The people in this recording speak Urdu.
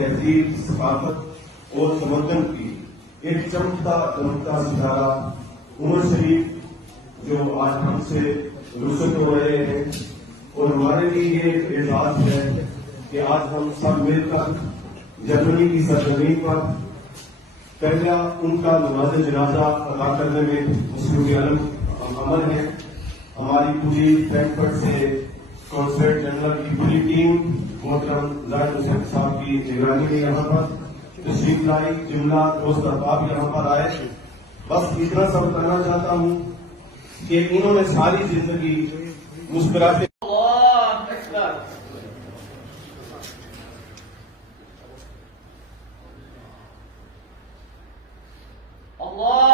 تہذیب، ثقافت اور تمدن کی ایک چمکتا دمکتا ستارہ عمر شریف جو آج ہم سے رخصت ہو رہے ہیں، اور ہمارے لیے یہ ایک اعزاز ہے کہ آج ہم سب مل کر جرمنی کی سرزمین پر پہلا ان کا نماز جنازہ ادا کرنے میں مسلم عالم عمل ہے۔ ہماری پوری فرینکفرٹ سے کونسلیٹ جنرل کی پوری ٹیم محترم زاہد حسین صاحب کی نگرانی میں یہاں پر تشریف لائی، جملہ دوست احباب یہاں پر آئے۔ بس اتنا سب کرنا چاہتا ہوں کہ انہوں نے ساری زندگی مسکراتے اللہ